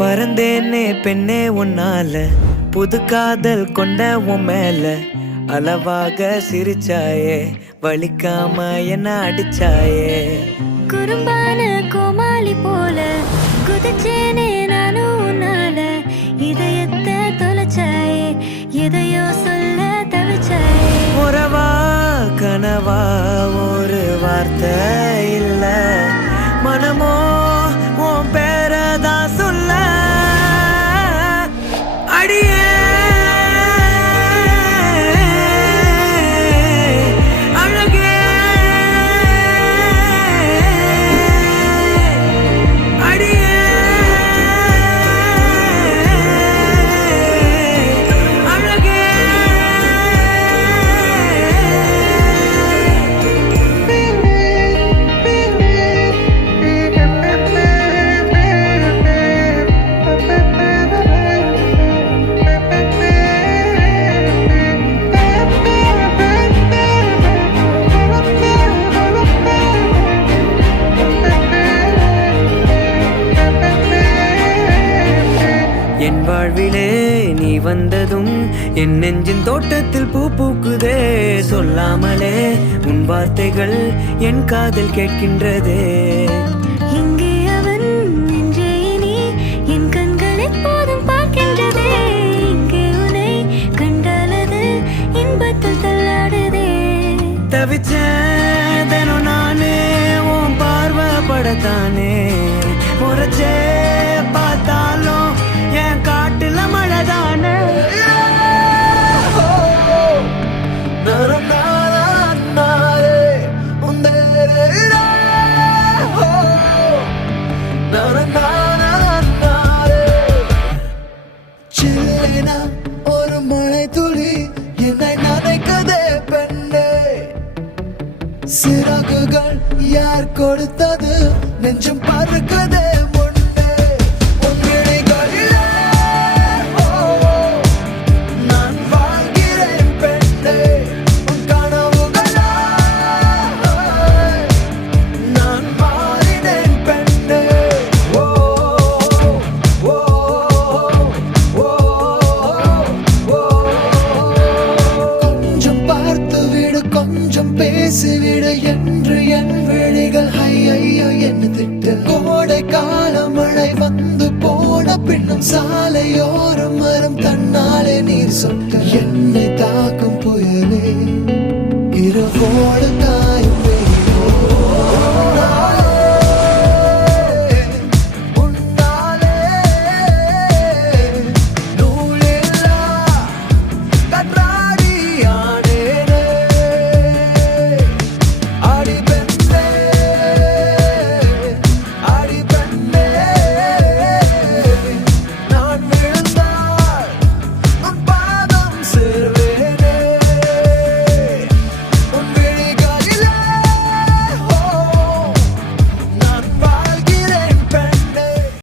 பறந்தேனே பெண்ணே உன்னால புது காதல் கொண்ட உன் மேல அளவாக சிரிச்சாயே வலிக்காம என்ன அடிச்சாயே குறும்பான கோமாளி போல குதிச்சேனே நானும் உன்னால இதயத்தை தொலைச்சாயே எதையோ சொல்ல தவிச்சாயே உறவா கனவா ஒரு வார்த்தை இல்ல மனமோ உன் பேரதான் சொல்ல அடியே என் வாழ்விலே நீ வந்ததும் என் நெஞ்சின் தோட்டத்தில் பூ பூக்குதே சொல்லாமலே உன் வார்த்தைகள் என் காதில் கேட்கின்றதே இங்கே அவன் என்றே நீ என் கண்கள் எப்போதும் பார்க்கின்றதே இங்கே உன்னை கண்டாலது இன்பத்தில் தள்ளாடுதே தவிச்சேதனும் நானே உன் பார்வைப்படத்தானே முறைச்சே பார்த்தாலும் என் காட்டுல மழைதானே ஒரு மழை துளி என்னை நனைக்கதே பெண்ணே சிறகுகள் யார் கொடுத்தது நெஞ்சம் பறக்குதே கொஞ்சம் பேசிவிடு என்று என் விழிகள் ஐயோ என்ன திட்டு கோடை கால மழை வந்து போன பின்னும் சாலையோரம் மரம் தன்னாலே நீர் சொட்டு என்னை தாக்கும் புயலே இரவோடு